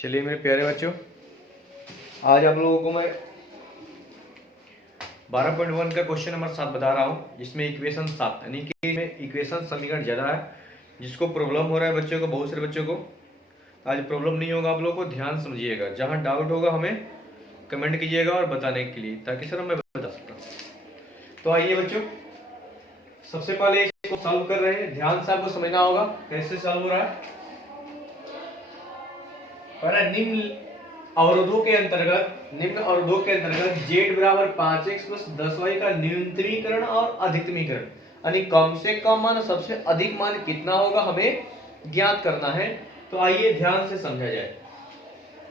चलिए मेरे प्यारे बच्चों, आज आप लोगों को मैं 12.1 का क्वेश्चन नंबर 7 बता रहा हूँ, जिसमें इक्वेशन 7 यानी कि में इक्वेशन समीकरण ज़्यादा है, जिसको प्रॉब्लम हो रहा है बच्चों को, बहुत सारे बच्चों को। आज प्रॉब्लम नहीं होगा, आप लोगों को ध्यान समझिएगा, जहाँ डाउट होगा हमें कमेंट कीजिएगा और बताने के लिए, ताकि सर मैं बता सकता हूँ। तो आइए बच्चों, सबसे पहले इसको सॉल्व कर रहे हैं। ध्यान से आपको समझना होगा कैसे सॉल्व हो रहा है। निम्न अवरोधों के अंतर्गत z बराबर 5x प्लस 10y का न्यूनतमीकरण और अधिकतमीकरण, यानी कम से कम मान सबसे अधिक मान कितना होगा हमें ज्ञात करना है। तो आइए ध्यान से समझा जाए।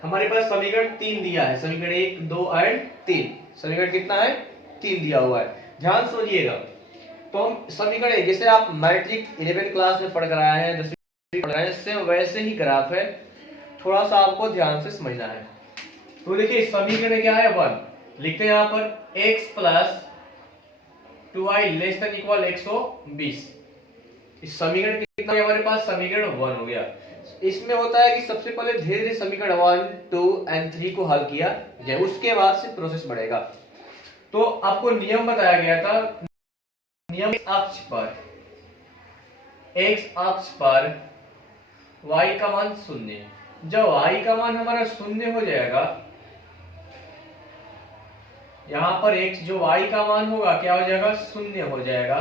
हमारे पास समीकरण 3 दिया है, समीकरण 1, 2 और 3। समीकरण कितना है? 3 दिया हुआ है, ध्यान समझिएगा। तो हम समीकरण जैसे आप मैट्रिक 11 क्लास में पढ़ कर आए हैं, 10वीं पढ़ रहे हैं, सेम वैसे ही ग्राफ है, थोड़ा सा आपको ध्यान से समझना है। तो देखिए समीकरण क्या है? 1 लिखते हैं यहाँ पर x plus 2y less than equal 120। इस समीकरण कितना है हमारे पास? समीकरण 1 हो गया। इसमें होता है कि सबसे पहले धीरे धीरे समीकरण 1, 2 और 3 को हल किया जाए, उसके बाद से प्रोसेस बढ़ेगा। तो आपको नियम बताया गया था, नियम अक्ष पर x अक्ष पर y का मान 0। जब y का मान हमारा 0 हो जाएगा, यहां पर x जो y का मान होगा क्या हो जाएगा? 0 हो जाएगा।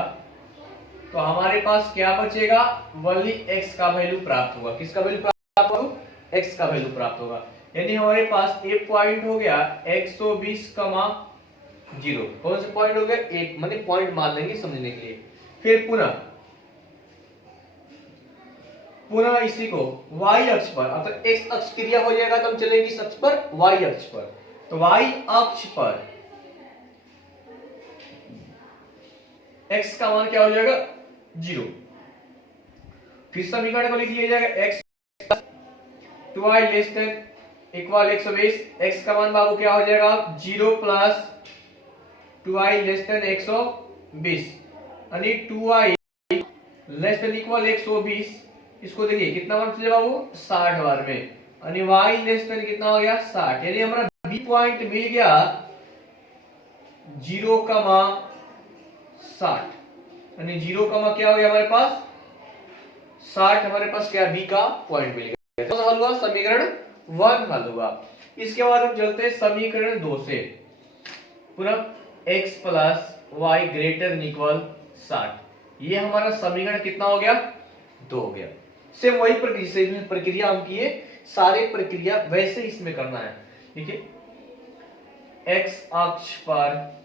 तो हमारे पास क्या बचेगा? वही x का वैल्यू प्राप्त होगा। किसका वैल्यू प्राप्त होगा? x का वैल्यू प्राप्त होगा। यानी हमारे पास एक पॉइंट हो गया 120, 0। कौन सा पॉइंट हो गया? एक, माने पॉइंट मान लेंगे समझने के लिए। फिर पुनः इसी को y अक्ष पर, अगर x अक्ष क्रिया हो जाएगा तो हम चलेंगे इस अक्ष पर, y अक्ष पर। तो y अक्ष पर x का मान क्या हो जाएगा? 0। फिर समीकरण को लिख लिया जाएगा x 2y less than equal 120। x का मान बाबू क्या हो जाएगा? 0 प्लस 2y लेस देन 120, यानी 2y लेस देन इक्वल 120। इसको देखिए कितना मान चले बाबू? 60 बार में, यानी y लेस देन कितना हो गया? 60। यानी हमारा बी पॉइंट मिल गया 0, 60, यानी 0, क्या हो गया हमारे पास? 60 हमारे पास क्या? बी का पॉइंट मिल गया। तो हल हुआ समीकरण 1 हल हुआ। इसके बाद हम चलते हैं समीकरण 2 से। पुनः x plus y greater than equal 60। ये हमारा समीकरण कितना हो गया? 2 हो गया। सेम वही प्रक्रिया हम किए, सारे प्रक्रिया वैसे इसमें करना है। देखिए x अक्ष पर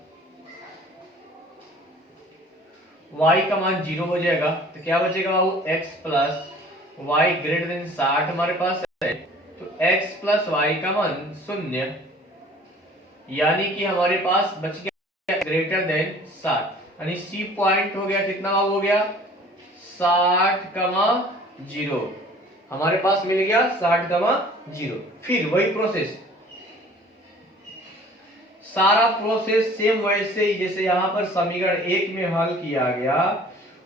y का मान 0 हो जाएगा, तो क्या बचेगा बाबू? x plus y greater than 60 हमारे पास है। तो x प्लस वाई का मान 0, यानी कि हमारे पास बच गया ग्रेटर देन 60, यानी सी पॉइंट हो गया कितना हो गया? 60, 0। हमारे पास मिल गया 60, 0। फिर वही प्रोसेस, सारा प्रोसेस सेम वैसे ही जैसे यहां पर समीकरण 1 में हल किया गया,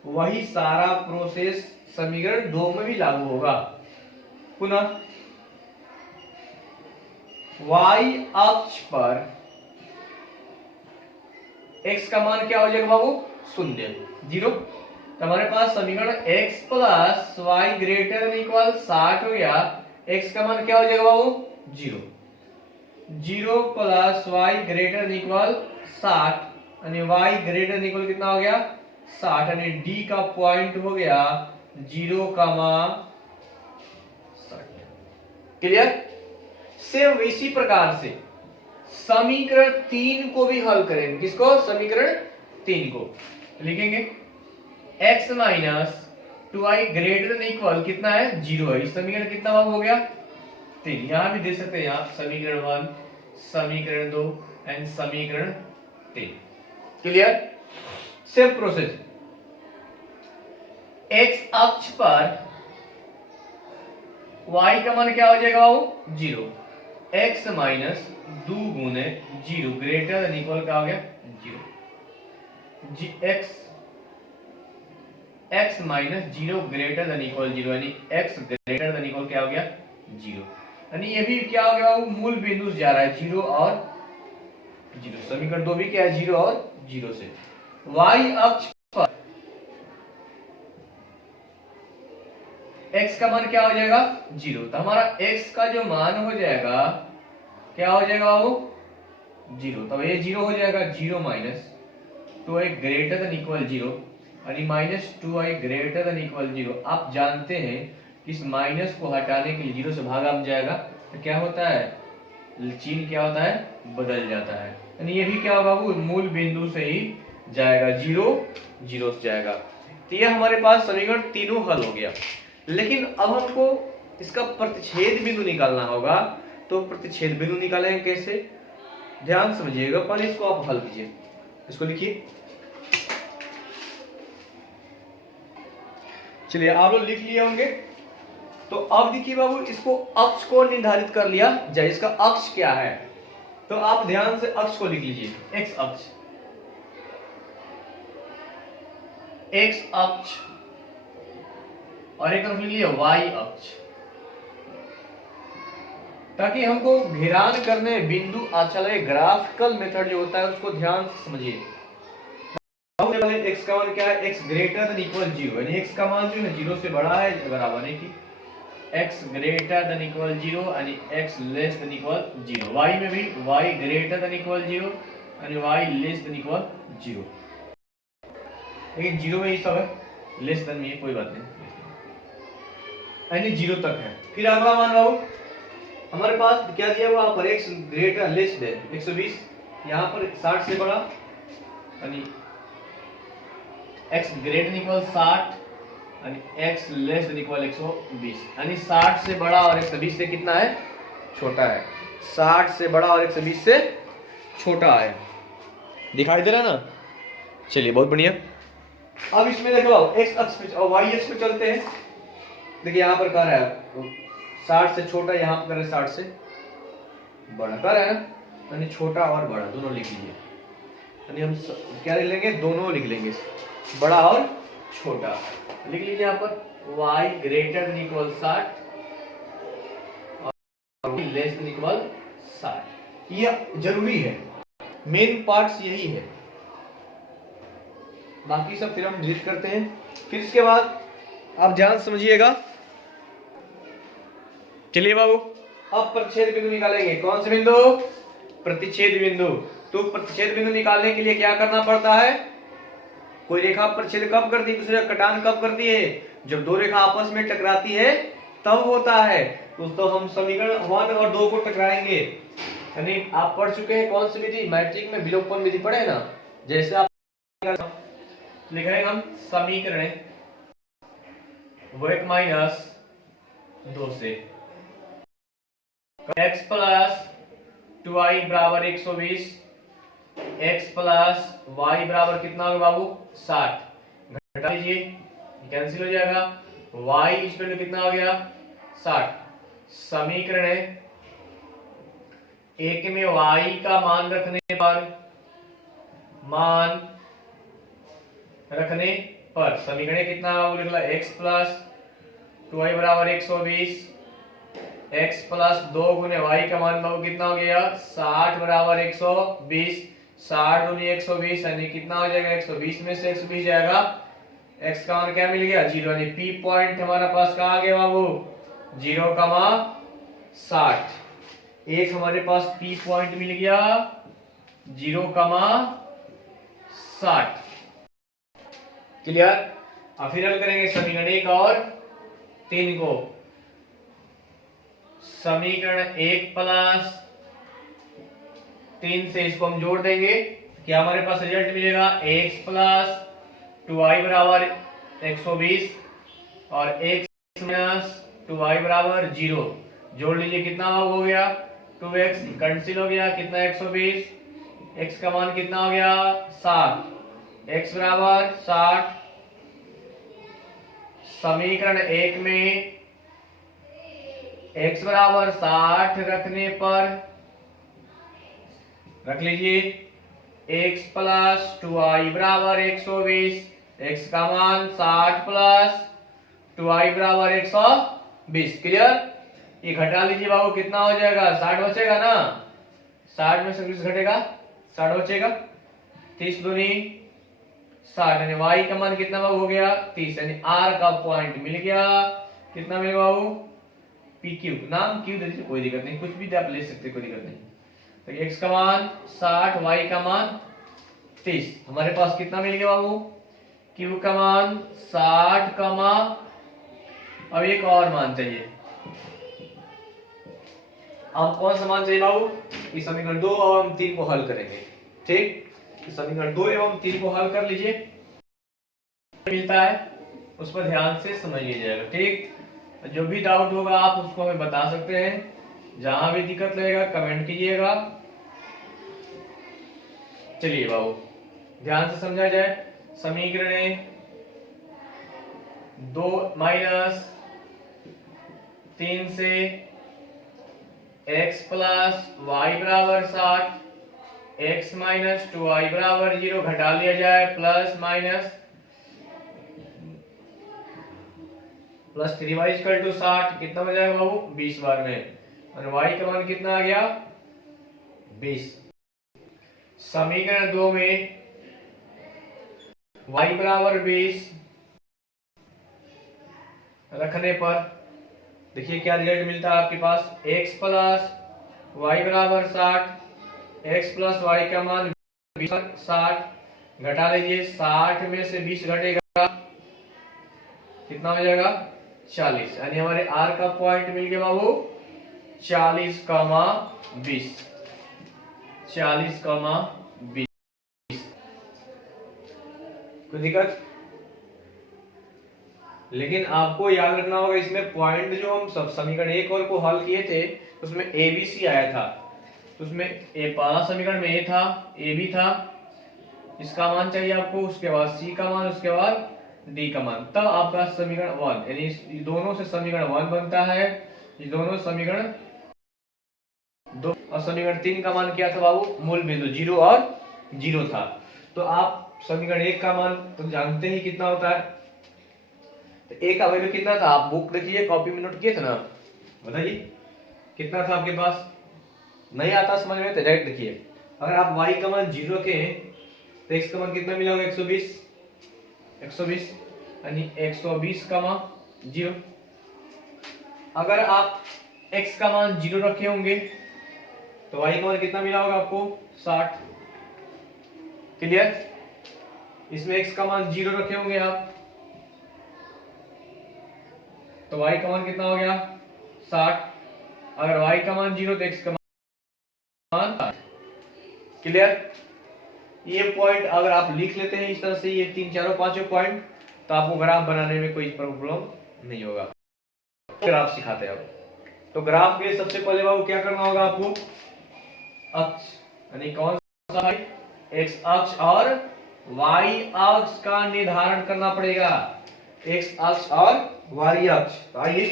वही सारा प्रोसेस समीकरण 2 में भी लागू होगा। पुनः y अक्ष पर x का मान क्या हो जाएगा बाबू? 0। तो हमारे पास समीकरण x plus y greater than equal 60 हो गया। x का मान क्या हो जाएगा बाबू? 0 plus y greater than equal 60, यानी y ग्रेटर देन इक्वल कितना हो गया? 60, यानी d का पॉइंट हो गया 0, 60। क्लियर? सेम इसी प्रकार से समीकरण 3 को भी हल करेंगे। किसको? समीकरण 3 को लिखेंगे x minus 2y greater than equal कितना है? 0 है। इस समीकरण कितना बाबू हो गया? 3। यहां भी दे सकते हैं आप समीकरण 1, समीकरण 2 एंड समीकरण 3। क्लियर? सेम प्रोसेस, x अक्ष पर y का मान क्या हो जाएगा बाबू? 0। x माइनस 2 गुने 0 ग्रेटर देन इक्वल क्या हो गया? 0। x minus 0 greater than equal 0, यानी x ग्रेटर देन इक्वल क्या हो गया? 0। यानी ये भी क्या हो गया, वो मूल बिंदु से जा रहा है, 0 और 0। समीकरण 2 भी क्या है, 0 और 0 से। y अक्ष पर x का मान क्या हो जाएगा, 0। तो हमारा x का जो मान हो जाएगा क्या हो जाएगा बाबू, 0। तब ये 0 हो जाएगा, 0 minus 2i greater than equal 0 यानी minus 2i greater than equal 0। आप जानते हैं कि इस माइनस को हटाने के लिए 0 से भागा में जाएगा तो क्या होता है, चिन्ह क्या होता है, बदल जाता है। यानी ये भी क्या होगा बाबू, मूल बिंदु से ही जाएगा, 0 0 से जाएगा। तो ये हमारे पास समीकरण तीनों हल हो गया। लेकिन अब हमको इसका प्रतिच्छेद बिंदु निकालना होगा। तो प्रतिच्छेद बिंदु निकालेंगे कैसे, ध्यान समझिएगा। पहले इसको आप हल कीजिए, इसको लिखिए। चलिए आप लोग लिख लिए होंगे। तो अब देखिए बाबू, इसको अक्ष को निर्धारित कर लिया जाए, इसका अक्ष क्या है। तो आप ध्यान से अक्ष को लिख लीजिए, एक्स अक्ष, एक्स अक्ष, और एक तरफ लिख लिया वाई अक्ष, ताकि हमको घेरान करने बिंदु अच्छा लगे। ग्राफिकल मेथड जो होता है उसको ध्यान से समझिए। एक्स का मान क्या है, एक्स ग्रेटर देन इक्वल 0, यानी एक्स का मान जो है 0 से बड़ा है बराबर है कि x ग्रेटर देन इक्वल 0 यानी x less than equal 0। y में भी y ग्रेटर देन इक्वल 0 यानी y लेस देन इक्वल 0। लेकिन 0 में ही सब है, लेस देन में कोई बात नहीं, यानी 0 तक है। फिर अगला मान बाबू हमारे पास क्या दिया हुआ पर x ग्रेटर लेस देन 120, यहाँ पर 60 से बड़ा यानी x ग्रेटर देन इक्वल 60 यानी x लेस देन इक्वल 120, यानी 60 से बड़ा और 120 से कितना है, छोटा है। 60 से बड़ा और 120 से छोटा है, दिखाई दे रहा है ना। चलिए बहुत बढ़िया। अब इसमें देखो x अक्ष पे और y अक्ष पे चलते हैं। देखिए यहाँ पर कर रहा है 60 से छोटा, यहाँ पर कर रहा है 60 से बड़ा, कर रहा है ना, यानी छोटा और बड़ा दोनों लिख लीजिए। यानी हम क्या लिख लेंगे, दोनों लिख लेंगे, बड़ा और छोटा लिख लीजिए। यहाँ पर y ग्रेटर देन इक्वल 60 और लेस देन इक्वल 60, ये जरूरी है, मेन पार्ट्स यही है, बाकी सब फिर हम डिलीट करते हैं। फिर इसके बाद आप ध्यान समझिएगा। चलिए बाबू अब प्रतिच्छेद बिंदु निकालेंगे। कौन से बिंदु, प्रतिच्छेद बिंदु। तो प्रतिच्छेद बिंदु निकालने के लिए क्या करना पड़ता है, कोई रेखा प्रतिच्छेद कब करती है, दूसरे कटान कब करती है, जब दो रेखा आपस में टकराती है तब होता है। तो हम समीकरण 1 और 2 को टकराएंगे। यानी आप पढ़ चुके हैं कौन सी विधि, मैट्रिक में विलोपन विधि पढ़े ना। जैसे आप लिखेंगे हम समीकरण 1 माइनस 2 से x प्लस 2i बराबर 120, x प्लस y बराबर कितना होगा बाबू 60, घटा लीजिए कैंसिल हो जाएगा, y इक्वल टू कितना हो गया 60। समीकरण 1 में y का मान रखने पर समीकरण कितना बाबू लिख ला, x प्लस 2i बराबर 120, x प्लस 2 गुने y का मान बाबू कितना हो गया 60 बराबर 120, 60 दूनी 120 यानी कितना हो जाएगा 120 में से 120 जाएगा, x का मान क्या मिल गया 0, यानी p पॉइंट हमारा पास कहाँ आ गया बाबू 0,60। एक हमारे पास p पॉइंट मिल गया 0,60। क्लियर। अब फिर हल करेंगे समीकरण 1 और 3 को। समीकरण 1 प्लस 3 से इसको हम जोड़ देंगे, क्या हमारे पास रिजल्ट मिलेगा x प्लस 2i बराबर 120 और x माइनस 2i बराबर 0। जोड़ लीजिए कितना हो गया 2x, कैंसिल हो गया कितना 120, x का मान कितना हो गया 7, x बराबर 60। समीकरण 1 में x बराबर 60 रखने पर रख लीजिए x प्लस 2i बराबर 120, x का मान 60 प्लस 2i बराबर 120। क्लियर। ये घटा लीजिए बाबू, कितना हो जाएगा, 60 बचेगा ना, 60 में से 20 घटेगा, 60 बचेगा, 30 दूनी 60, यानी वाई का मान कितना बाबू हो गया 30, यानी आर का पॉइंट मिल गया, कितना मिलेगा बाबू, पी क्यू, नाम क्यू दे दीजिए कोई दिक्कत नहीं, कुछ भी आप ले सकते कोई दिक्कत नहीं। तो एक्स का मान 60, वाई का मान 30, हमारे पास कितना मिल गया बाबू, क्यू का मान 60 कमा, अब एक और मान चाहिए, अब कौन सा मान चाहिए बाबू, इस समीकरण 2 और हम 3 को हल करेंगे। ठीक, इस समीकरण 2 एवं 3 को हल कर लीजिए, मिलता है उस पर ध्यान से समझ लीजिएगा। ठीक, जो भी डाउट होगा आप उसको हमें बता सकते हैं, जहां भी दिक्कत लगेगा कमेंट कीजिएगा। चलिए बाबू ध्यान से समझा जाए, समीकरण 2 माइनस 3 से x प्लस वाई बराबर 60, x माइनस 2y बराबर 0 घटा लिया जाए, plus minus plus 3y equal to 60, कितना हो जाएगा बाबू 20 बार में, और y का मान कितना आ गया 20। समीकरण 2 में y बराबर 20 रखने पर देखिए क्या रिजल्ट मिलता है आपके पास, x प्लस वाई बराबर 60, x प्लस वाई का मान 60, घटा लीजिए 60 में से 20 घटेगा, कितना हो जाएगा 40, यानी हमारे r का पॉइंट मिल गया बाबू 40 कमा 20, 40 कमा 20। कोई दिक्कत, लेकिन आपको याद रखना होगा इसमें पॉइंट जो हम सब समीकरण 1 और को हल किए थे उसमें ए बी सी आया था, तो उसमें ए पहला समीकरण में ए था, ए बी था, इसका मान चाहिए आपको, उसके बाद सी का मान, उसके बाद डी का मान, तब आपका समीकरण 1, यानी इस दोनों से समीकरण 1 बनता है, ये दोनों समीकरण 2, और समीकरण 3 का मान क्या था बाबू, मूल बिंदु 0 और 0 था। तो आप समीकरण 1 का मान तो जानते ही कितना होता है, तो ए का वैल्यू कितना था, आप बुक देखिए कॉपी में नोट किए थे ना, बताइए कितना था आपके पास, नहीं आता समझ में तो डायरेक्ट देखिए, अगर आप y का मान 0 रखें तो x का मान कितना मिला होगा 120, 120 यानी 120 कमा 0। अगर आप x का मान 0 रखे होंगे तो y का मान कितना मिला होगा आपको 60, क्लियर, इसमें x का मान 0 रखे होंगे आप तो y का मान कितना हो गया 60, अगर y का मान 0 तो x का मान 60, क्लियर। ये पॉइंट अगर आप लिख लेते हैं इस तरह से, ये 3 4 5 पॉइंट, तो आपको ग्राफ बनाने में कोई प्रॉब्लम नहीं होगा। ग्राफ सिखाते हैं अब, तो ग्राफ के लिए सबसे पहले बाबू क्या करना होगा आपको, अक्ष यानी कौन सा है, x अक्ष और y अक्ष का निर्धारण करना पड़ेगा, x अक्ष और y अक्ष। तो आइए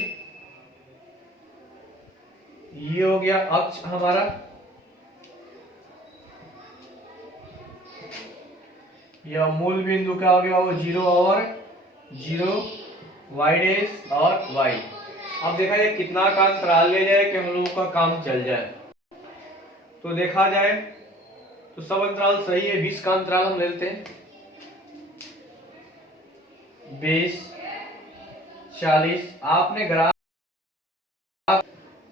ये हो गया अक्ष हमारा, यह मूल बिंदु क्या हो गया वो 0 और 0, y डैश और y। अब देखा जाए कितना का अंतराल ले जाए कि हम लोगों का काम चल जाए, तो देखा जाए तो सब अंतराल सही है, 20 का अंतराल हम ले लेते हैं, 20 40, आपने ग्राफ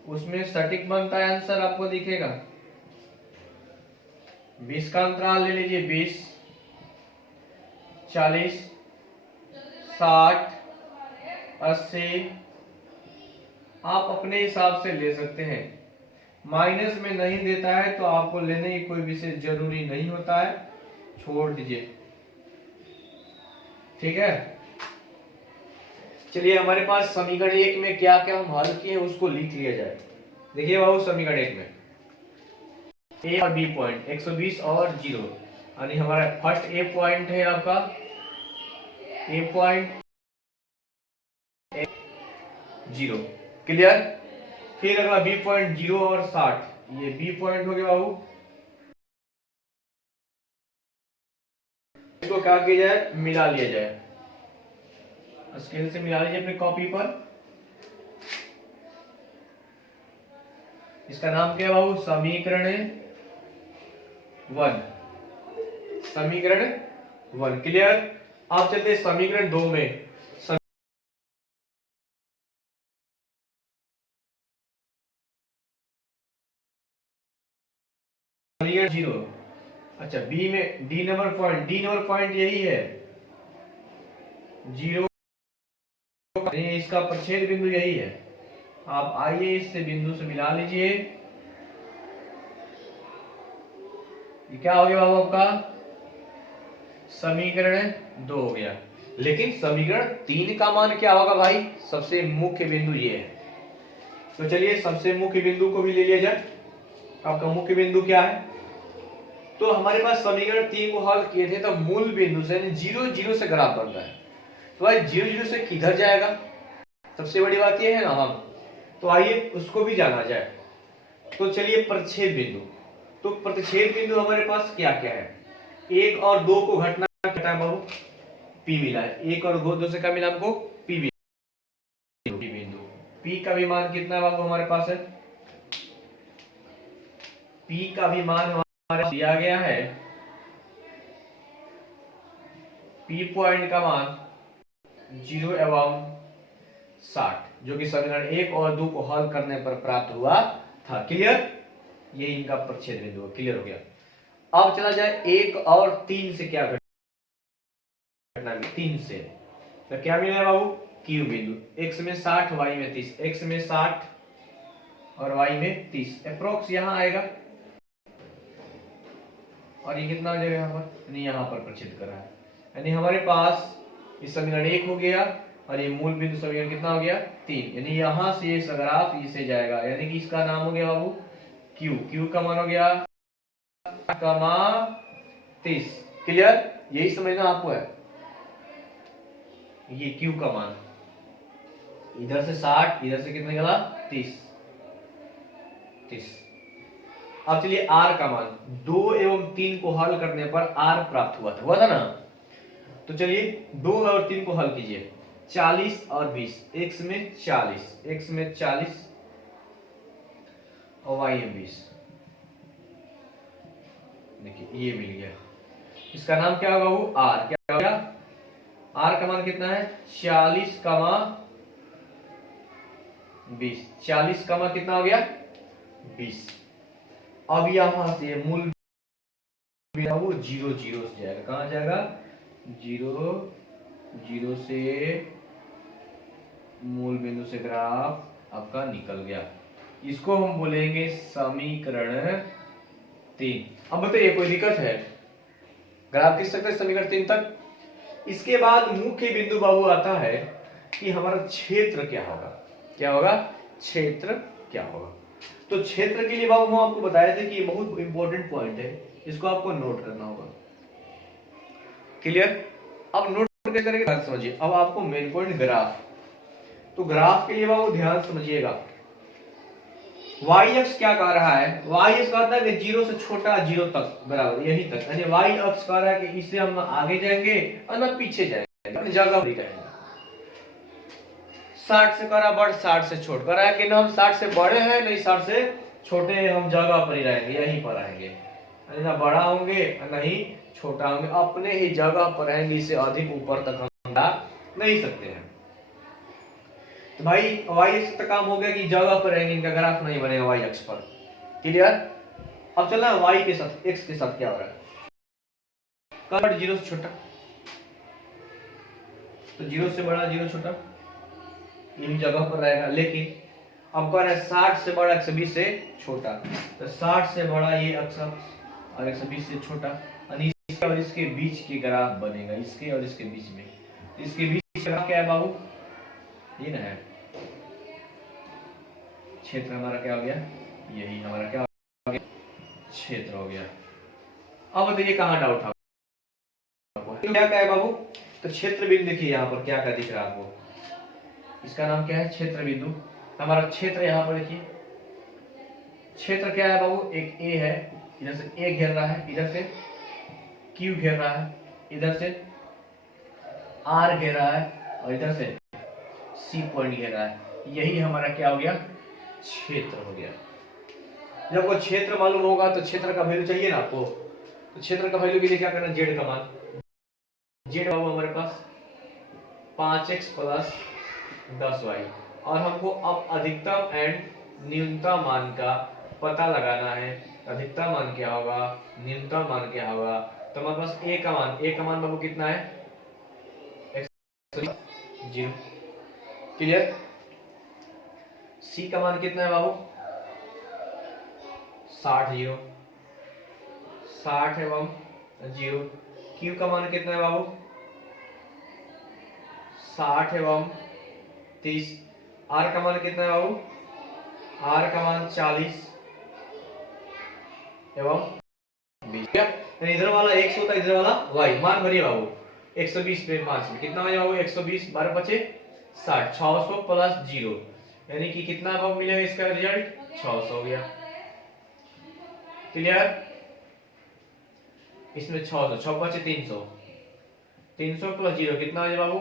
उसमें सटीक बनता है आंसर आपको दिखेगा, 20 का अंतराल ले लीजिए, 20 40 60 80, आप अपने हिसाब से ले सकते हैं, माइनस में नहीं देता है तो आपको लेने की कोई विशेष जरूरी नहीं होता है, छोड़ दीजिए, ठीक है। चलिए हमारे पास समीकरण 1 में क्या क्या हम हल किए उसको लिख लिया जाए। देखिए बाबू समीकरण 1 में ए और बी पॉइंट 120 और 0, यानी हमारा फर्स्ट ए पॉइंट है आपका, ए पॉइंट 0, क्लियर। फिर अगला बी पॉइंट 0 और 60, ये बी पॉइंट हो गया बाबू, इसको क्या किया जाए, मिला लिया जाए, स्केल से मिला लीजिए अपनी कॉपी पर, इसका नाम क्या है बाबू? समीकरण 1। समीकरण 1 क्लियर। आप चलते हैं समीकरण 2 में। समीकरण 0। अच्छा बी में डी नंबर पॉइंट यही है 0, इसका प्रच्छेद बिंदु यही है। आप आइए इससे बिंदु से मिला लीजिए। ये क्या हो गया बाबू आपका? समीकरण 2 हो गया। लेकिन समीकरण 3 का मान क्या होगा भाई? सबसे मुख्य बिंदु ये है। तो चलिए सबसे मुख्य बिंदु को भी ले लिया जाए। आपका मुख्य बिंदु क्या है? तो हमारे पास समीकरण 3 को हल किए थे, तो मूल बिंदु से 0 0 से ग्राफ बन रहा है। तो भाई 0 0 से किधर जाएगा? सबसे बड़ी बात ये है ना हम, तो आइए उसको भी जाना जाए। तो चलिए प्रच्छेद बिंदु। तो प्रतिच्छेद बिंदु हमारे पास क्या क्या है? 1 और 2 को घटना घटा बाबू P मिला है। 1 और 2 से क्या मिला हमको? P बिंदु। P का भी मान कितना है बाबू हमारे पास है? P का भी मान हमारे दिया गया है। P पॉइंट का मान 0 एवं 60, जो कि समीकरण 1 और 2 को हल करने पर प्राप्त हुआ था। क्लियर? ये इनका प्रच्छेद बिंदु है। क्लियर हो गया। अब चला जाए 1 और 3 से क्या घटना? 3 से तो क्या मिला है बाबू? Q बिंदु। x में 60 y में 30। x में 60 और y में 30 अप्रोक्स यहां आएगा। और ये कितना हो जाएगा यहाँ पर? यानी यहाँ पर प्रच्छेद कर रहा है। यानी हमारे पास इस समीकरण 1 हो गया और ये मूल बिंदु समीकरण कितना हो गया? 3। यानी यहां से इस ग्राफ इसे जाएगा, यानी कि इसका नाम हो गया बाबू Q का मान हो गया 30। क्लियर? यही समझना आपको है। ये Q का मान इधर से 60, इधर से कितना निकला? 30। अब चलिए R का मान 2 एवं 3 को हल करने पर R प्राप्त हुआ था ना? तो चलिए 2 और 3 को हल कीजिए। 40 और 20। x में 40 और y में 20। देखिए ये मिल गया। इसका नाम क्या होगा बाबू? R। क्या हो गया? R का मान कितना है? 40 कमा 20। 40 कमा कितना हो गया? 20। अब यहां से मूल वो 0 0 से जाएगा। कहां जाएगा? 0 0 से मूल बिंदु से ग्राफ आपका निकल गया। इसको हम बोलेंगे समीकरण 3। अब बताइए कोई दिक्कत है? ग्राफ खींच सकते हैं समीकरण 3 तक। इसके बाद मुख्य बिंदु बाबू आता है कि हमारा क्षेत्र क्या होगा? क्या होगा? क्षेत्र क्या होगा? तो क्षेत्र के लिए बाबू हम आपको बताए थे कि ये बहुत इंपॉर्टेंट पॉइंट है, इसको आपको नोट करना होगा। क्लियर? अब नोट कैसे करेंगे ध्यान समझिए। अब आपको मेन पॉइंट ग्राफ। तो ग्राफ के लिए बाबू ध्यान समझिएगा। y अक्ष क्या कह रहा है? y अक्ष कहता है कि 0 से छोटा 0 तक बराबर यही तक, यानी y अक्ष कह रहा है कि इससे हम आगे जाएंगे और ना पीछे जाएंगे, जगह पर ही रहेंगे। 60 से करा बड़, 60 से छोट करा है कि ना हम 60 से बड़े हैं नहीं 60 से छोटे, हम जगह पर ही रहेंगे, यहीं पर रहेंगे, ना बड़ा होंगे नहीं छोटा होंगे, अपने ही जगह पर रहेंगे। इससे अधिक ऊपर तक हम जा नहीं सकते हैं। तो भाई y अक्ष तक काम हो गया कि जगह पर रहेंगे, इनका ग्राफ नहीं बनेगा y अक्ष पर। क्लियर? अब चलना y के साथ, x के साथ क्या हो रहा है? कट 0 से छोटा, तो 0 से बड़ा 0 छोटा इन जगह पर रहेगा। लेकिन अब कह रहा है 60 से बड़ा 120 से छोटा, तो 60 से बड़ा ये अक्ष और 120 से छोटा, यानी इसके और इसके बीच के ग्राफ बनेगा, इसके और इसके बीच में। इसके बीच का क्या है बाबू? ये ना है क्षेत्र। हमारा क्या हो गया? यही हमारा क्या हो गया? क्षेत्र हो गया। अब बताइए कहां डाउट आपको? क्या है बाबू? तो क्षेत्र बिंदु देखिए यहाँ पर क्या क्या दिख रहा है आपको? इसका नाम क्या है? क्षेत्र बिंदु। हमारा क्षेत्र यहाँ पर देखिए, क्षेत्र क्या है बाबू? एक A है, इधर से A घेर रहा है, इधर से Q घेर रहा है, इधर से R घेर रहा है और इधर से C पॉइंट घेर रहा है। यही हमारा क्या हो गया? क्षेत्र हो गया। जब कोई क्षेत्र मालूम होगा तो क्षेत्र का वैल्यू चाहिए ना आपको, तो क्षेत्र का वैल्यू के लिए क्या करना, जेड का मान, जेड बाबू हमारे पास 5x प्लस 10y, और हमको अब अधिकतम एंड न्यूनतम मान का पता लगाना है। अधिकतम मान क्या होगा, न्यूनतम मान क्या होगा, तो हमारे पास a का मान बाबू कितना है, 0, क्लियर। c का मान कितना है बाबू, 60 एवं 0। q का मान कितना है बाबू, 60 एवं 30। r का मान कितना है बाबू, r का मान 40 एवं 20। इधर वाला x होता है, इधर वाला y, मान भरिए बाबू। 120 पे 5 कितना हो जाएगा बाबू, 120 12 बचे 60, 600 प्लस 0, यानी कि कितना बाबू मिलेगा इसका रिजल्ट, 600 हो गया, क्लियर। इसमें 600, 6 बचे 300, 300 प्लस 0 कितना हो जाएगा बाबू,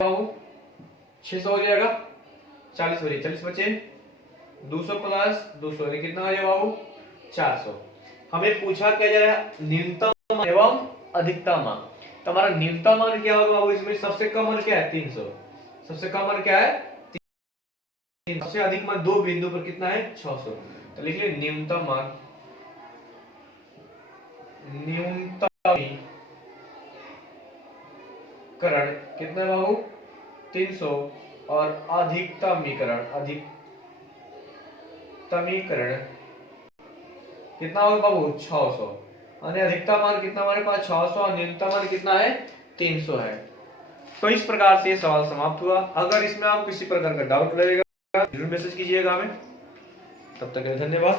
बाबू 600 हो जाएगा, 40 बचे 40 बचे 200 प्लस 200 यानी कितना हो जाएगा बाबू, 400। हमें पूछा क्या जा रहा है, न्यूनतम एवं अधिकतम मान। तो हमारा न्यूनतम मान क्या होगा बाबू, इसमें सबसे कम मान क्या है, 300, सबसे कम मान क्या है, 300, सबसे अधिक मान दो बिंदु पर कितना है, 600। तो लिख लिया न्यूनतम मान, न्यूनतमीकरण कितना है बाबू, 300, और अधिकतमीकरण कितना होगा बाबू, 600। यानी अधिकतम मान कितना हमारे पास 600 और न्यूनतम मान कितना है, 300 है। तो इस प्रकार से ये सवाल समाप्त हुआ। अगर इसमें आप किसी प्रकार का डाउट रहेगा जरूर मैसेज कीजिएगा हमें। तब तक के लिए धन्यवाद।